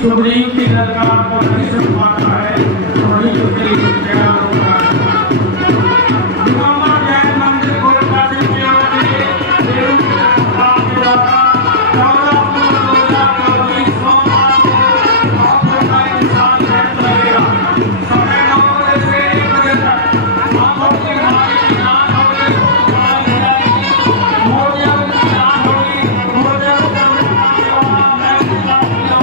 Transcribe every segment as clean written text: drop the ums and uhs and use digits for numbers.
सुग्रीव की सरकार को नहीं सुनवाता है, वही सुग्रीव तैयार होता है। दिगंबर जैन मंदिर कोलकाता से देव की सरकार के द्वारा 14/2/2024 सोमवार को ऑफर का इंसान कैंप लगेगा। समय 9 बजे से 1 बजे तक आंखों की बीमारी की जांच होगी, कराई जाएगी। मोतियों की जांच होगी, मोतियों को करने के बाद बैंक की जांच होगी।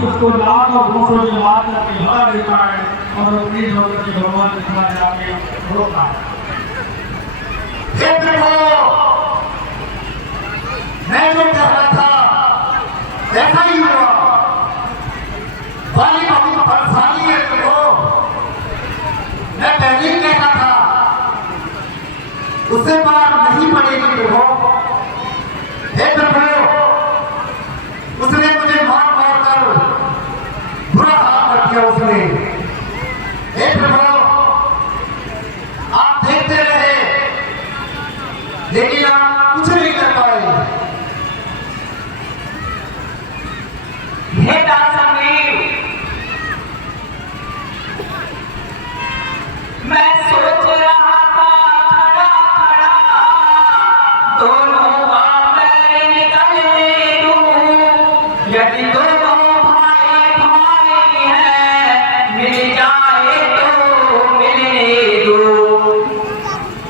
उसको लाख और दूसरों से मार करके भगा देता है और अपनी नौकर के भगवान के खिलाफ जाके रोकता है। मैं जो कह रहा था ऐसा ही हुआ। वाली बहुत परेशानी है तुमको। मैं पहले ही कहता था उससे बात नहीं पड़ेगी तुमको। हे प्रभु, उसने मुझे मार मार कर बुरा हाल कर दिया उसने। हे प्रभु, आप देखते रहे लेकिन आप कुछ नहीं कर पाए। हे दासंगीव, मैं सोच रहा था खड़ा खड़ा दोनों बातें निकलने दूं। यदि दोनों भाई भाई हैं, मिल जाए तो मिलने दो।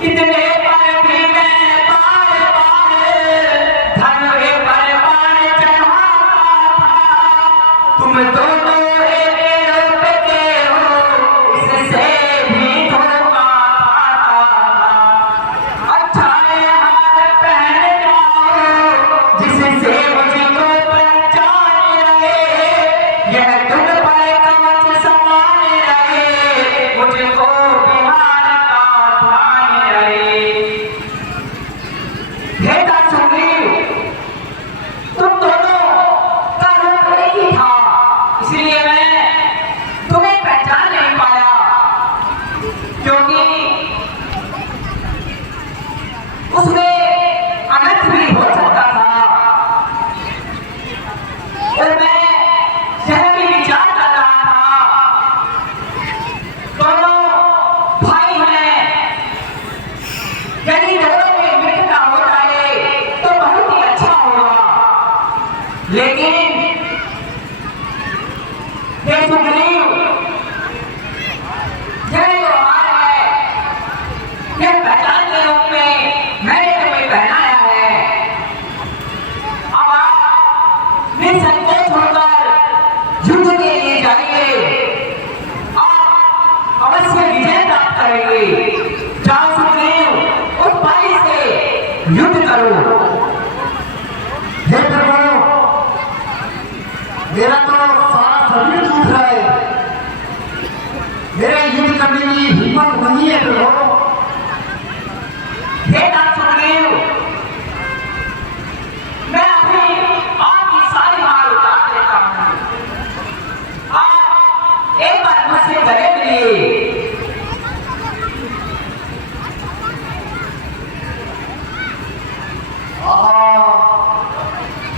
इतने पर भी मैं बार बार धनवे पर बाण चढ़ाता था। तुम दोनों एक रुपये हो, इससे भी धोखा खाता था। अच्छा हार पहन जाओ जिससे मुझको पहचान रहे। यह तुम पर कवच समान रहे, मुझको बिहार का ध्यान रहे। हे दासंगीव, तुम दोनों का रूप एक ही था, इसलिए मैं तुम्हें पहचान नहीं पाया। क्योंकि उसमें अनंत भी हो सकता था और मैं यह भी विचार कर रहा था दोनों भाई हैं, यदि दोनों में मित्रता हो जाए तो बहुत ही अच्छा होगा। लेकिन हे सुग्रीव, यह जो हार है, यह पहचान के रूप में मैंने तुम्हें पहनाया है। अब आप निसंकोच होकर युद्ध के लिए जाइए, आप अवश्य विजय प्राप्त करेंगे। जाओ सुग्रीव, उस बाली से युद्ध करो। हे प्रभु, मेरा तो सारा शरीर टूट रहा है। करने की हिम्मत नहीं है प्रभु। हे नाथ सुग्रीव, मैं अभी आपकी सारी हार उतार देता हूँ। आप एक बार मुझसे गले मिलिए।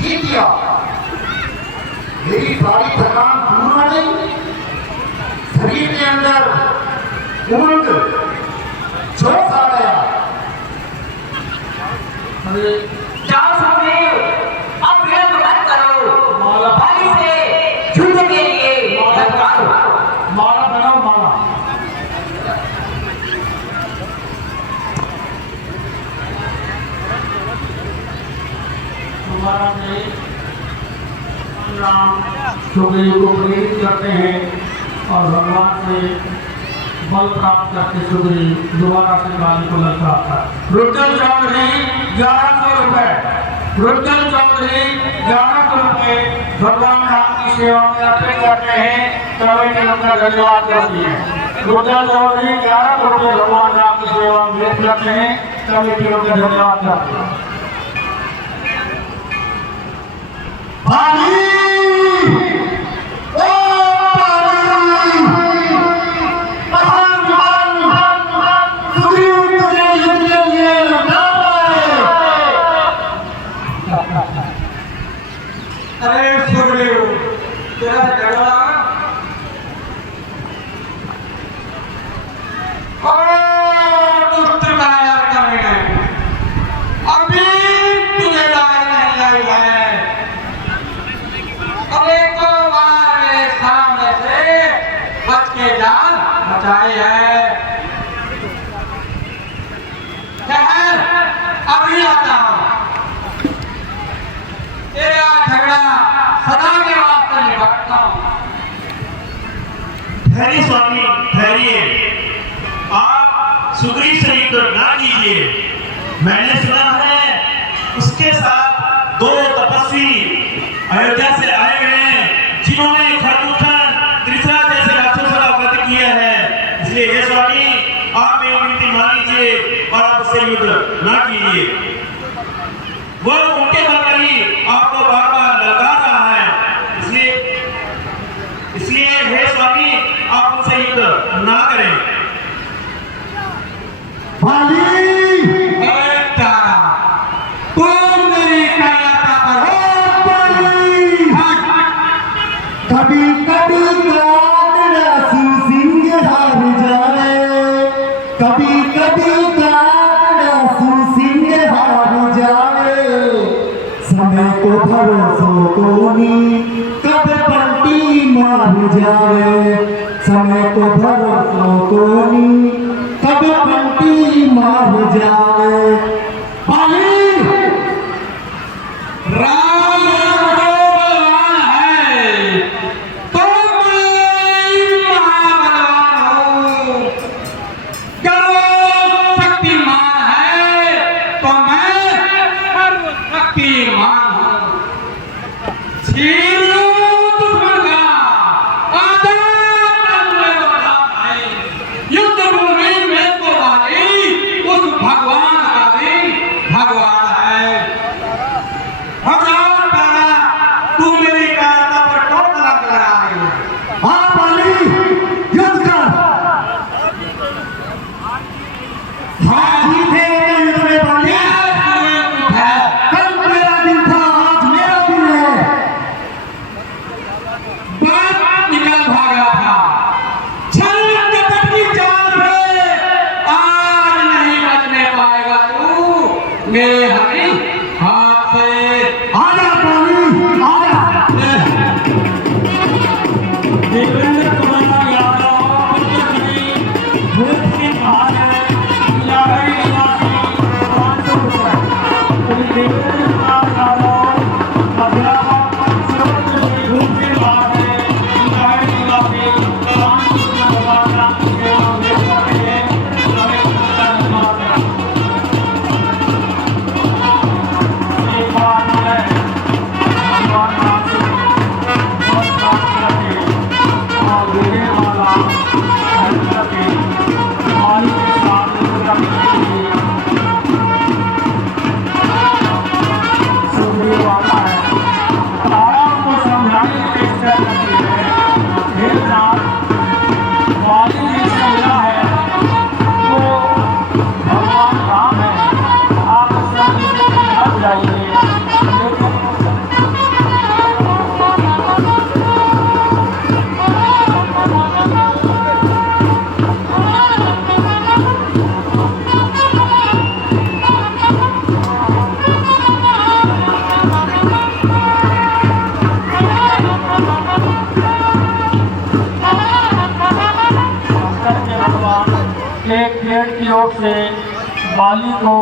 ये किया, मेरी सारी थकान दूर हो गई, शरीर के अंदर उमंग जोश आ गया। जाओ सुग्रीव, अब विलंब मत करो, भाई से युद्ध के लिए तैयार हो। माला बनाओ माला। तुम्हारा राम सुग्रीव को प्रेरित करते हैं और भगवान से बल प्राप्त करके सुग्रीव दोबारा से काली को ललकारता है। रुद्रन चौधरी 1100 रुपए, रुद्रन चौधरी 1100 रुपए भगवान राम की सेवा में अर्पित करते हैं। कमेटी उनका धन्यवाद करती है। रुद्रन चौधरी 1100 रुपए भगवान राम की सेवा में अर्पित करते हैं। कमेटी उनका धन्यवाद करती है। अरे सुग्रीव, तेरा झगड़ा दुष्ट कायर करेंगे। अभी तुझे लाज नहीं आई है। अबे को बार मेरे सामने से बच के जान बचाई है। ठहर, अभी आता हूँ। तेरा झगड़ा सदा के वास्ते निभाता हूँ। ठहरिए स्वामी, ठहरिए। आप सुग्रीव से युद्ध ना कीजिए। मैंने सुना है उसके साथ 2 तपस्वी अयोध्या से आए हुए हैं, जिन्होंने खरदूषण त्रिशरा जैसे राक्षसों का वध किया है। इसलिए हे स्वामी, आप मेरी विनती मान लीजिए और आप उससे युद्ध ना कीजिए। वो उनके बल पर ही आपको बार बार ललकार रहा है। इसलिए हे स्वामी, आप उनसे युद्ध ना करें। कभी कभी कांगड़ा सिंह हार जावे, कभी कभी कांगड़ा सिंह हार जावे। समय को भरोसो कोनी कब पलटी मार जावे, समय को भरोसो कोनी कब पलटी मार जावे। मेरे हरी हाथ से आजा पानी आजा। देवेंद्र कुमार यादव भूत के बाहर यारी निवासी 500 रुपए। देवेंद्र कुमार यादव अध्यापक सुरक्षित भूत के बाहर यारी निवासी 500 रुपए भगवान की सेवा में करते हैं। भगवान एक पेड़ की ओर से माली को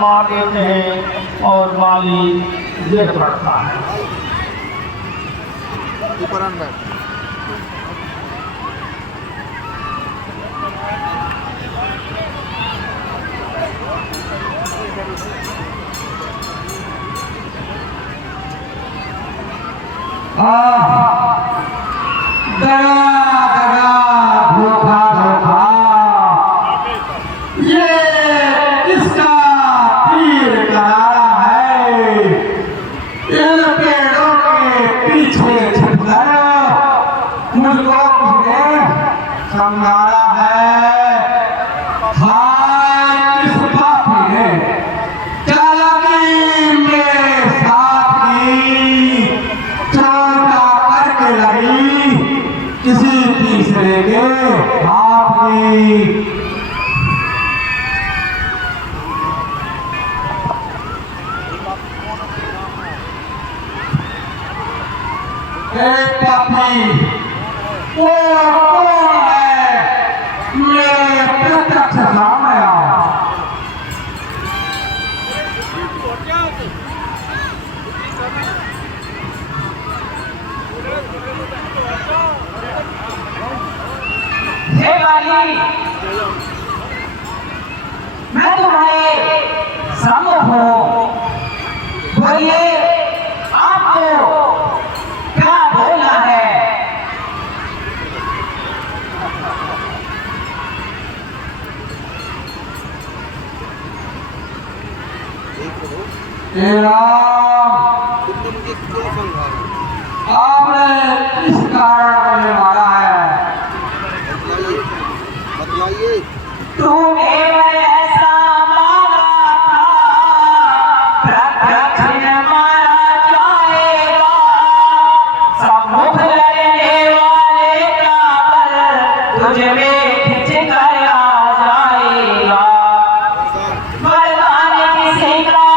मार देते हैं और माली गिर पड़ता है। धोखा धोखा ये किसका तीर करारा है। इन पेड़ों के पीछे छुपकर मुझको किसने संगारा है। हाय किस पापी ने चालाकी मेरे साथ की, चोटा करके लगी किसी तीसरे के हाथ की। पापी वो कौन है, मेरे प्रत्यक्ष सामने आओ। हे माली, मैं तुम्हारे सामने हूँ, बोलिए आपको क्या बोलना है। आपने किस कारण मुझे मारा है। तूने ऐसा मारा था, प्रत्यक्ष न मारा जाएगा। सम्मुख लड़ने वाले का बल तुझ में खिंच कर आ जाएगा। मर्दान किसी का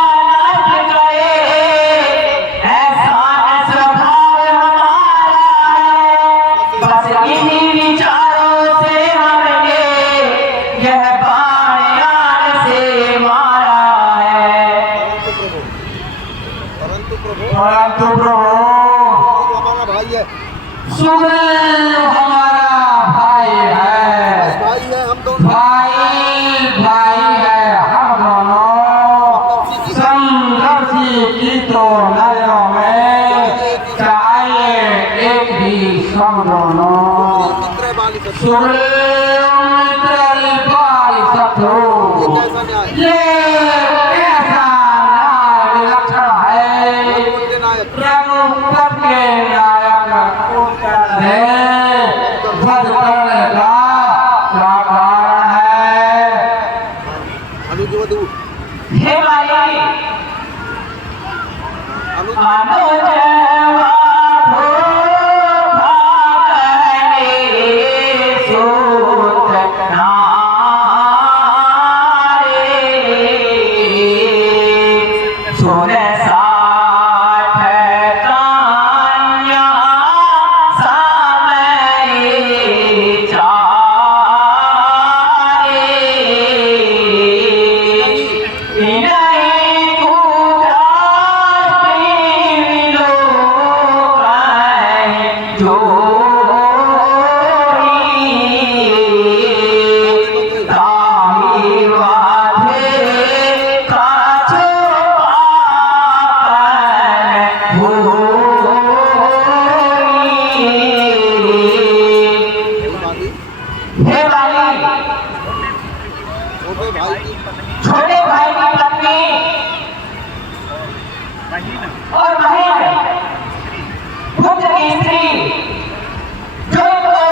न गए, ऐसा न स्वभाव हमारा है। बस इन्हीं विचारों से हमने यह बाण यार से मारा है। परंतु प्रभु हमारा भाई है, सुग्रीव हमारा भाई है। भाई है हम दोनों। भाई है हम दोनों। संघर्षी की तो नजरों में चाहिए एक ही सब दोनों। मित्र बाली सत्य, सुग्रीव मित्र बाली शत्रु, कैसा न्याय ये कैसा न्याय विलक्षण है। के नायक रघुपत के नायक है, वध करने का क्या कारण है। अनुजवधु हे माली, अनुज छोटे भाई की पत्नी और बहन पुत्र की स्त्री जो इनको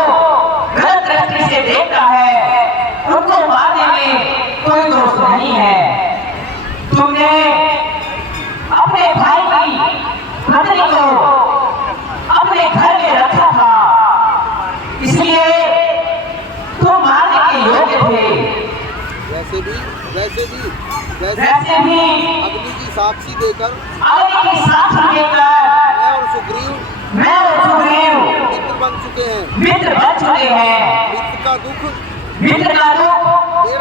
गलत दृष्टि से देखता है उनको मारने में कोई दोष नहीं है। तुमने अपने भाई की पत्नी को अपने घर में रखा था, इसलिए तुम मारने के योग्य थे। वैसे भी अग्नि की साक्षी देकर मैं और सुग्रीव मित्र बन चुके हैं। मित्र का दुख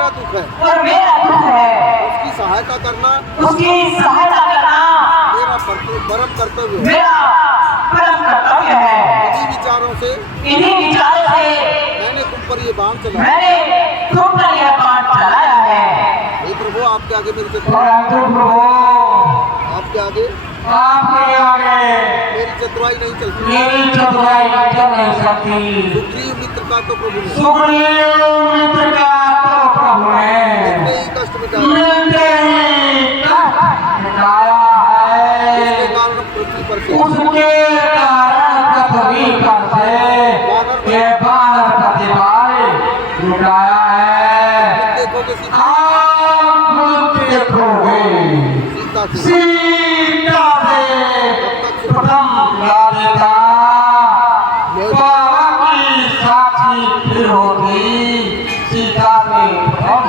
मेरा दुख है, और मेरा दुख है, उसकी सहायता करना उसकी सहायता करना मेरा परम कर्तव्य है। मेरा परम कर्तव्य है। इन्हीं विचारों से इन्हीं विचारों से मैंने तुम पर ये बाण चलाया। मैंने तुम पर यह बाण चलाया है। हे प्रभु, आपके आगे मेरी चतुराई, परंतु प्रभु आपके आगे आपके आगे मेरी चतुराई नहीं चलती। मेरी चतुराई चल नहीं सकती। सुग्रीव मित्र का तो प्रभु ने सुग्रीव मित्र का तो प्रभु ने मिलते ही कष्ट मिटाया। मिलते ही कष्ट मिटाया उसके है। कारण पृथ्वी पर से उसके कारण पृथ्वी पर से ये बानर प्रतिभाल लुटाया है। देखोगे सीता आप देखोगे सीता से सीता से प्रथम लालिता बाबा की साक्षी फिर होगी। सीता से प्रथम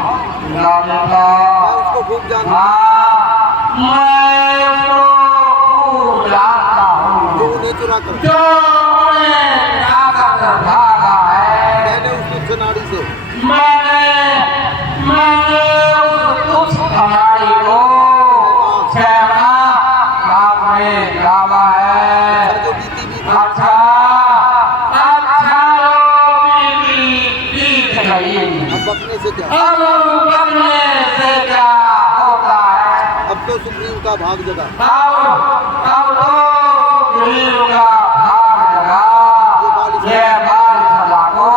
लालिता। मैं उसको खूब जानता हाँ, मैं उसको खूब जानता हूँ जो उन्हें चुरा कर जो उन्हें जाकर भागा है। मैंने उस तुच्छ नाड़ी से मैंने उस खिलाड़ी को छेड़ा आपने डाला है। जो बीती भी अच्छा बीत गई। अब बकने से क्या, अब बदलने से क्या होता है? अब तो सुग्रीव का भाग जगा। अब तो सुग्रीव का भाग लगा। ये बाल सदा को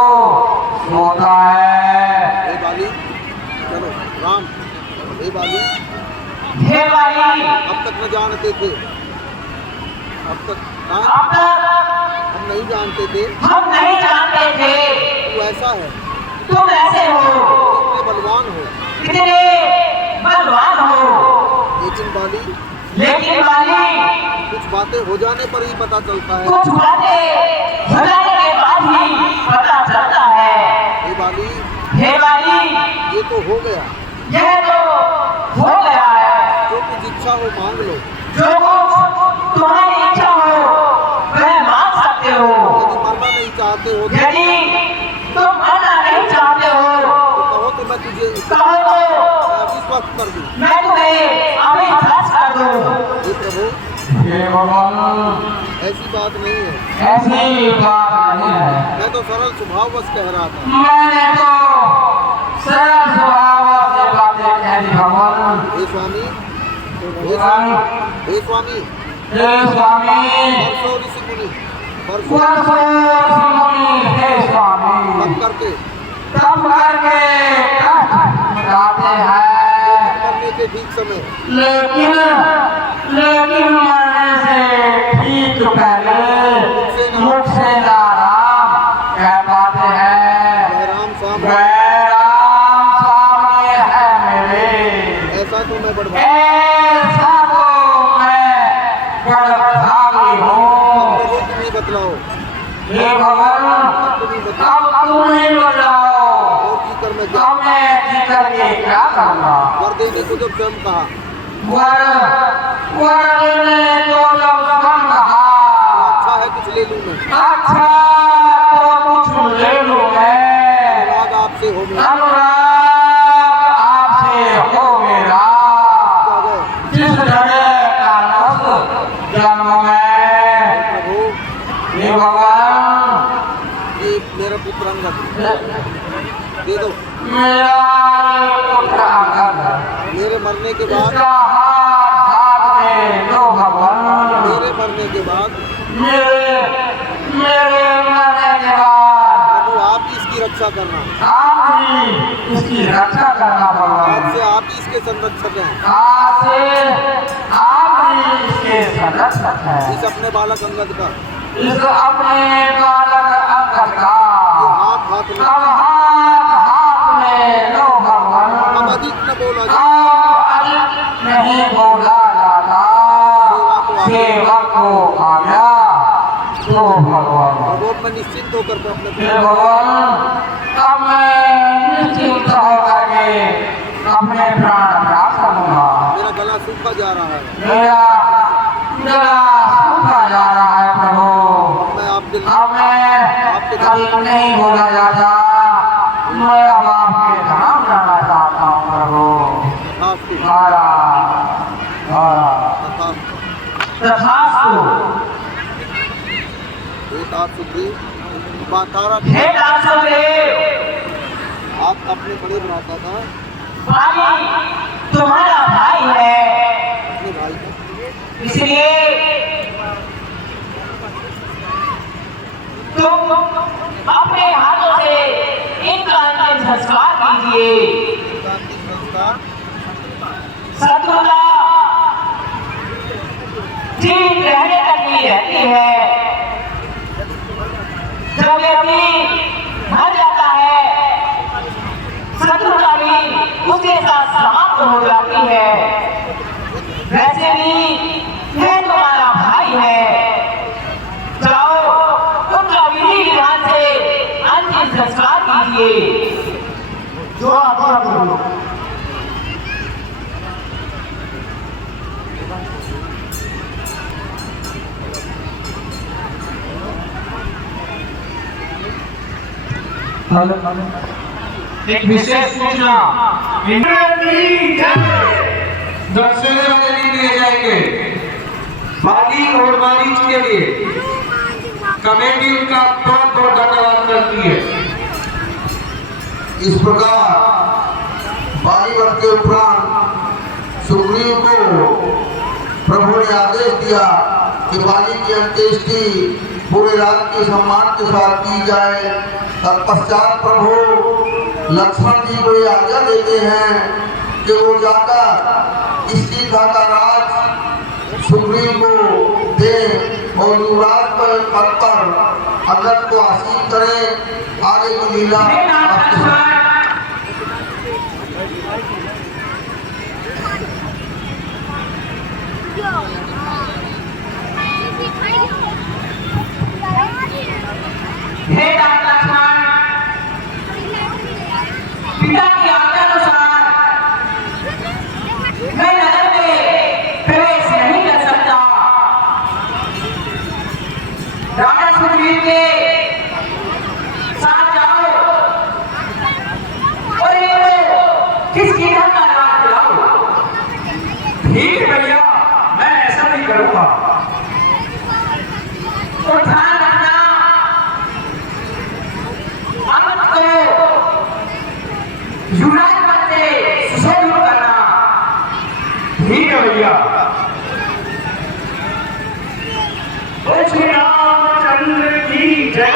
होता है। हे बाली, चलो राम, हे बाली, हे भाई, अब तक न जानते थे, अब तक हाँ, अब तक हम नहीं जानते थे हम नहीं जानते थे तू ऐसा है, तुम ऐसे हो, इतने बलवान हो। कितने बलवान हो। लेकिन बाली, लेकिन वाली कुछ बातें हो जाने पर ही पता चलता है। कुछ बातें हो जाने के बाद ही पता चलता है। हे बाली, हे भाई, ये तो हो गया, यह तो हो गया है। जो कुछ इच्छा हो मांग लो। जो कुछ तुम्हारी इच्छा हो वह मांग सकते हो। यदि मरना नहीं चाहते हो यदि तुम मरना नहीं चाहते हो तो कहो तो मैं तुझे कहो तो अभी स्वस्थ कर दूं। मैं तुम्हें अभी भ्रष्ट कर दूं। हे प्रभु, हे भगवान, ऐसी बात नहीं है, ऐसी बात नहीं है। मैं तो सरल स्वभाववश कह रहा था। मैंने तो सरल स्वभाव से बातें कह दी भगवान। हे स्वामी, हे स्वामी, हे स्वामी, हे स्वामी, वर्षों ऋषि मुनि, वर्षों वर्षों स्वामी, हे स्वामी, तप करके तब करके कष्ट मिटाते हैं। मरने के ठीक समय लेकिन मरने से ठीक पहले मुख से नाराम कह पाते हैं। वह राम श्याम वह राम सामने है मेरे। ऐसा तो मैं बड़भागी ऐसा तो मैं बड़भागी हूँ। प्रभु, तुम ही बतलाओ, हे भगवान, तुम ही बतलाओ, अब तुम ही बताओ और जी कर मैं क्या अब मैं जी करके क्या करूँगा। वर देने को जब स्वयं कहा, वर ने तो जब स्वयं कहा, अच्छा है कुछ ले लूं मैं, अच्छा तो कुछ ले लूं मैं। अनुराग आपसे हो मेरा, अनुराग आपसे हो मेरा। जगह जिस जगह का नस जन्म में। प्रभु, हे भगवान, ये मेरा पुत्र अंगद दे दो। मेरा पुत्र अंगद, मेरे मरने के बाद, इसका हाथ में लो भगवान। मेरे मरने के बाद मेरे मरने के बाद प्रभु आप ही इसकी रक्षा करना। आप ही इसकी रक्षा करना आज भगवान। से आप ही इसके संरक्षक हैं। आज से आप ही इसके संरक्षक हैं। इस अपने बालक अंगद का इस अपने बालक अंगद का ये हाथ हाथ में, अब हाथ में लो भगवान। अब अधिक न बोला जाए, अब अधिक नहीं बोला जाता। सेवक को आ गया तो भगवान। प्रभु मैं निश्चिंत होकर के अपने हे भगवान, अब मैं निश्चिंत होकर के अपने प्राण त्याग करूंगा। मेरा गला सूखा जा रहा है, मेरा गला सूखा जा रहा है प्रभु। मैं आपके अब मैं अधिक नहीं बोला जाता। मैं अब आपके धाम जाना चाहता तथास्तु। हे तात सुग्रीव, आप अपने बड़े भ्राता का बाली तुम्हारा भाई है, अपने भाई का इसलिए तुम अपने हाथों से इनका अंतिम संस्कार कीजिए। अंतिम संस्कार शत्रुता जीवित रहने तक ही रहती है, जब व्यक्ति मर जाता है शत्रुता भी उसके साथ समाप्त हो जाती है। वैसे भी यह तुम्हारा भाई है, जाओ उनका विधि विधान से अंतिम संस्कार कीजिए। जो आज्ञा करो। एक विशेष सूचना दक्षिणे वाले दिन दिए जाएंगे बाली और मारीच के लिए। कमेटी उनका बहुत बहुत धन्यवाद करती है। इस प्रकार बाली वध के उपरांत सुग्रीव को प्रभु ने आदेश दिया कि बाली की अंत्येष्टि पूरे रात के सम्मान के साथ की जाए। तत्पश्चात प्रभु लक्ष्मण जी को ये आज्ञा देते हैं कि वो जाकर इस सीता का राज सुग्रीव को दे और युवराज पद पर अंगद को आसीन करें। आगे की लीला हे तात लक्ष्मण, पिता की आज्ञानुसार मैं नगर में प्रवेश नहीं कर सकता। राजा सुग्रीव के साथ जाओ और इनको किसकी धन का नाम दिलाओ। ठीक है भैया, मैं ऐसा नहीं करूंगा। तो ध्यान रखना, अंगद को युवराज पद से सुशोभित करना। ठीक है भैया। बोल श्री रामचंद्र की जय।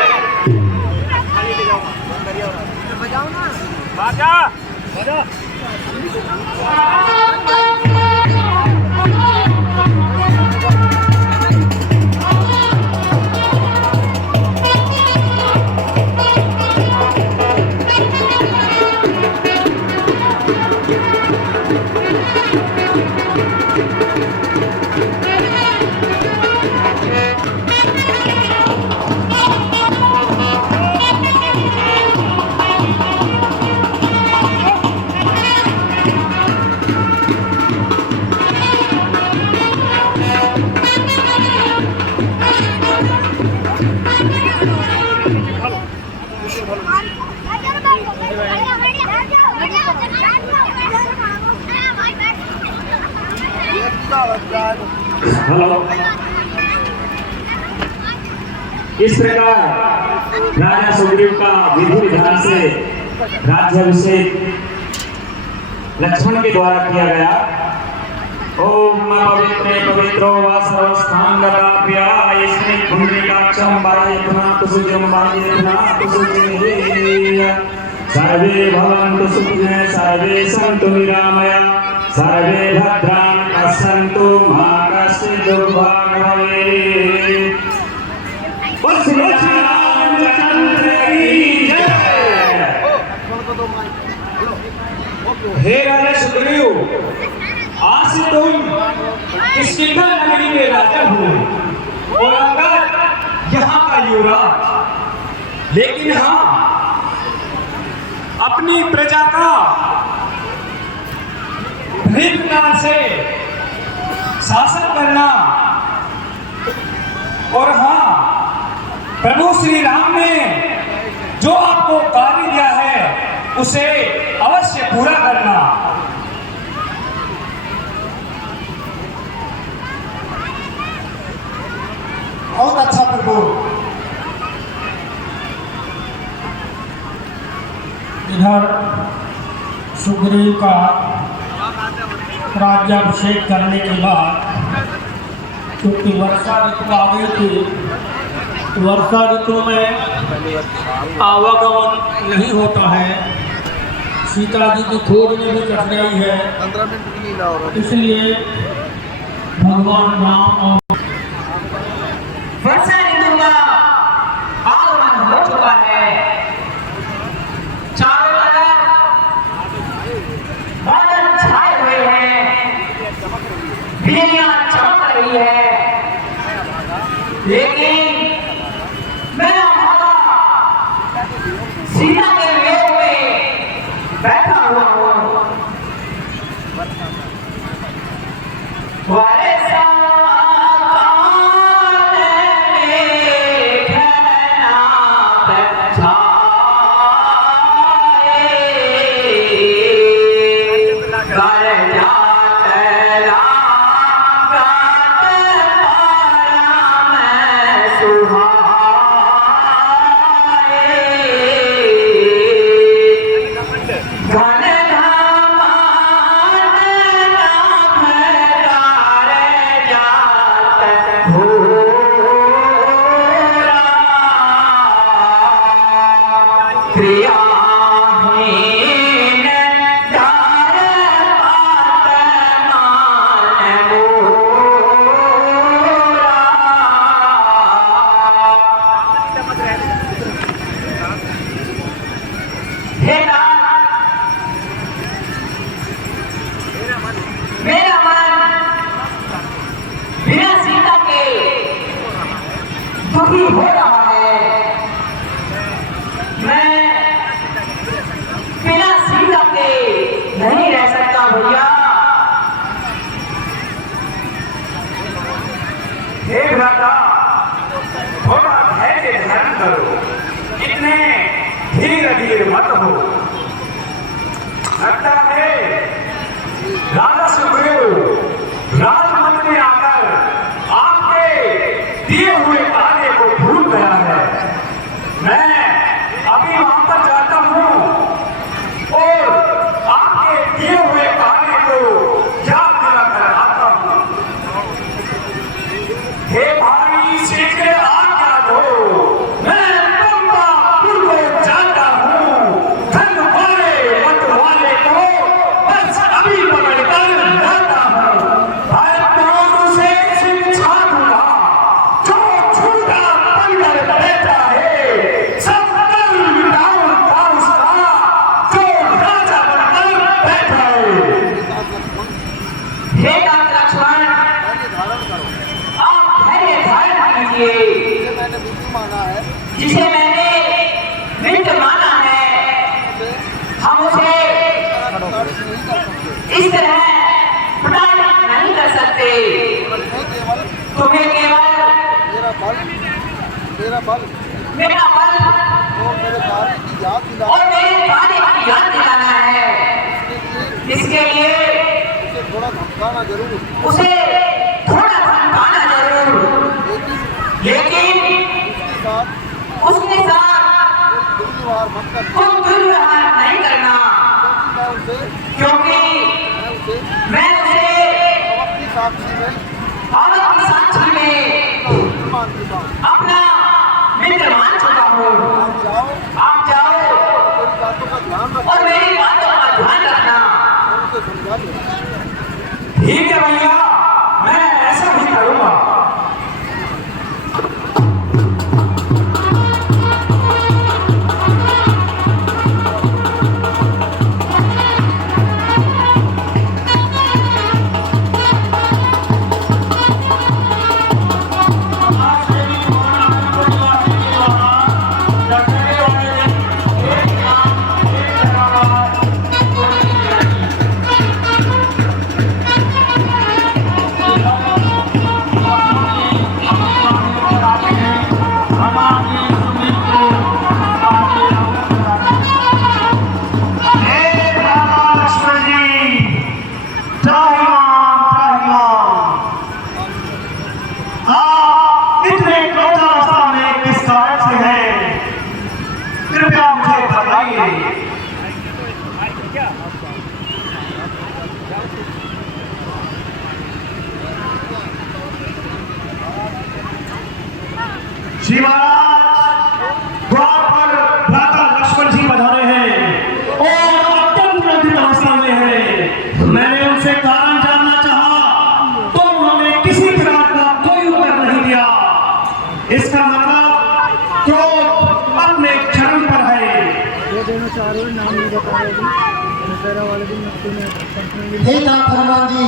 हेलो। इस प्रकार राजा सुग्रीव का विधि विधान से राज्याभिषेक लक्ष्मण के द्वारा किया गया। ओम पवित्रे पवित्रो वा सर्वस्थांगराभ्या यस्मै पुंडरीकाक्षं वारयेतुना सुजं वारयेतुना सुजिने सर्वे भवन्तु सुखिनः सर्वे सन्तु निरामया सर्वे भद्राणि पश्यन्तु मा कश्चित् दुर्भाग्यं भवेत्। बोल श्री रामचंद्र की जय। हे राजा सुग्रीव, आज से तुम किष्किंधा नगरी में राजा हो और अंगद यहाँ का युवराज। लेकिन हाँ, अपनी प्रजा का निर्भीकता से शासन करना और हाँ, प्रभु श्री राम ने जो आपको कार्य दिया है उसे अवश्य पूरा करना। बहुत अच्छा प्रभु। इधर सुग्रीव का राज्याभिषेक करने के बाद क्योंकि वर्षा ऋतु आ गई थी, वर्षा ऋतु में आवागमन नहीं होता है, सीता जी की खोज में भी कठिनाई है, 15 मिनट भी नहीं लाओ। इसलिए भगवान राम और वर्षा ऋतु का आगमन हो चुका है। चारों तरफ बादल छाए हुए हैं, बिजलियां चमक रही है, लेकिन मैं हमारा सीता के वेग में बैठा हुआ हूँ। वर्षा मेरा मन बिना सीता के दुखी हो रहा है। मैं बिना सीता के नहीं रह सकता भैया। हे भ्राता, थोड़ा धैर्य धारण करो, इतने धीर मत हो। लगता है राजा सुग्रीव राजमहल में आकर आपके दिए हुए कार्य को भूल गया है। मैं अभी वहां पर जाता हूं और आपके दिए हुए कार्य को याद दिलाकर आता हूं। हे भाई शीघ्र आज्ञा दो, मैं पंपापुर को जाता हूं। धन वाले मत वाले को बस अभी पकड़कर लाता हूं। भरतपुर से शिक्षा दूंगा, जो झूठा बनकर बैठा है सब कर मिटाऊंगा उसका, जो राजा बनकर बैठा है। हे राम लक्ष्मण, आप धैर्य धारण कीजिए। मैंने बिल्कुल माना है, जिसे मैंने मित्र माना है, हम उसे नहीं कर सकते। इस तरह प्रताड़ित नहीं कर सकते। मैं केवल तुम्हें केवल मेरा बल मेरा बल और मेरे कार्य की याद दिला और मेरे कार्य की याद दिलाना है। इसके लिए उसे थोड़ा धमकाना जरूर, उसे थोड़ा धमकाना जरूर, लेकिन उसके साथ दुर्व्यवहार मत कर, तुम दुर्व्यवहार नहीं करना, क्योंकि क्योंकि मैं उसे अपनी साक्षी में औरत की साक्षी में मान चुका हूँ। अपना मित्र मान चुका हूँ। आप जाओ मेरी बातों का ध्यान रखो, और मेरी बातों का ध्यान रखना। उसे समझा दो। ठीक है भैया, मैं ऐसा ही करूंगा। फरमाइए। श्री महाराज द्वार पर भ्राता लक्ष्मण जी पधारे हैं और अत्यंत क्रोधित अवस्था में हैं। मैंने उनसे कारण जानना चाहा तो उन्होंने किसी प्रकार का कोई उत्तर नहीं दिया। इसका मतलब क्रोध अपने चरम पर है। नाम नहीं बता रहे दशहरा वाले दिन हे नाथ हनुमान जी,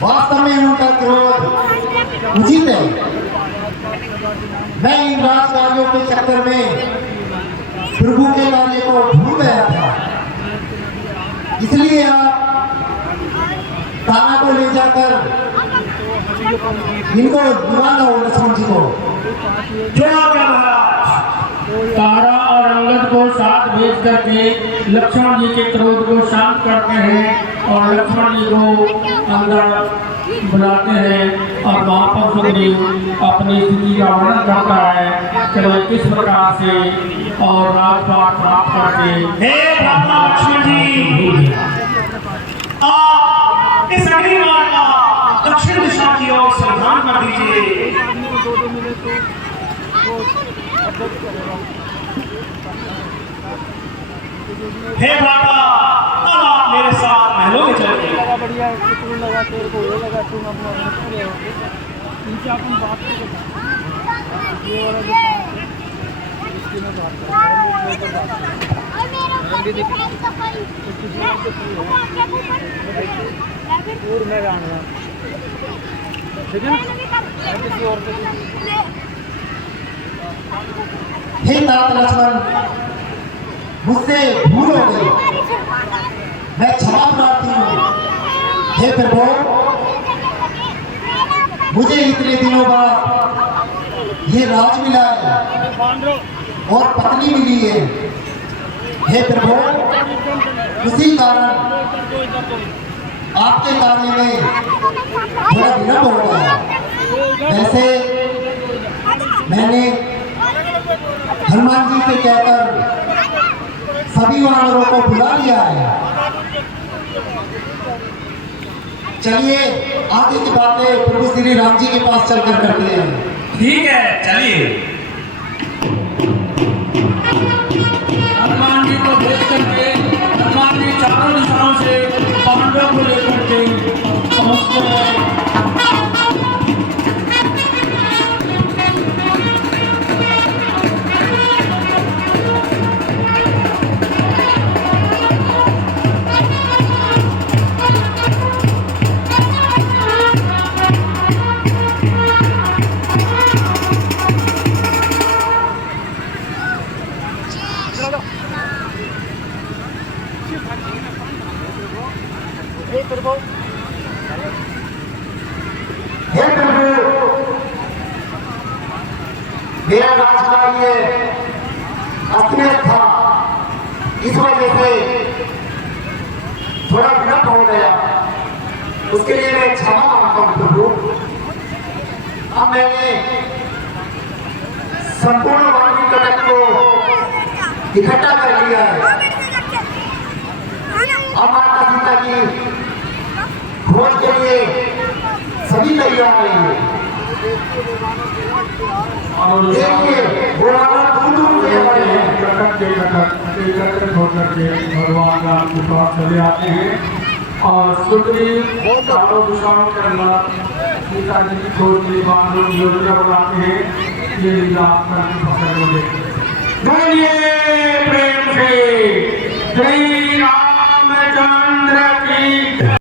वास्तव में उनका क्रोध उचित है। मैं इन राजकार्यों के चक्कर में प्रभु के कार्य को भूल गया था, इसलिए आप ताना को ले जाकर इनको दिवा दो लक्ष्मण जी को। क्या महाराज? तारा और अंगद को साथ भेज करके लक्ष्मण जी के क्रोध को शांत करते हैं और लक्ष्मण जी को अंदर बुलाते हैं और वहाँ पर सुग्रीव अपनी स्थिति का वर्णन करता है कि वह किस प्रकार से और राजपाट प्राप्त करके। हे भ्राता लक्ष्मण जी, आप इस अग्निमार्ग का दक्षिण दिशा की ओर संधान कर दीजिए। हे भ्राता, अब आप मेरे साथ महलों में चलिए। बढ़िया है, लगा तेरे को ये लगा तुम अपना इनसे अपन बात करें। ये वाला इसकी मैं बात करूँ मैं जानना ठीक है किसी और हे नाथ लक्ष्मण, मुझसे भूल हो गई, मैं क्षमा प्रार्थी हूँ। हे प्रभु, मुझे इतने दिनों बाद ये राज मिला है और पत्नी मिली है। हे प्रभु, उसी कारण आपके कार्य में थोड़ा विलंब हो गया। वैसे मैंने हनुमान जी से कहकर सभी वानरों को बुला लिया है। चलिए आगे की बातें प्रभु श्री राम जी के पास चलकर करते हैं। ठीक है, चलिए। हनुमान जी को भेज करके हनुमान जी चारों दिशाओं से पांडवों को लेकर के पहुंचते हैं। हे प्रभु, मेरा राजकार्य अस्तव्यस्त था, इस वजह से थोड़ा विलंब हो गया। उसके लिए मैं क्षमा मांगता हूँ प्रभु। अब मैंने संपूर्ण वाणी कटक को इकट्ठा कर लिया है। अब माता सीता की खोज के लिए सभी तैयार हैं। देखिए बुलावा दूर दूर से आ रहे हैं। कटक के कटक एकत्रित होकर के भगवान राम के पास चले आते हैं और सुग्रीव चारों दिशाओं के अंदर सीता जी की खोज के लिए वानरों की योजना बनाते हैं। ये लीला आप करके पकड़ लो। बोलिए प्रेम से श्री रामचंद्र की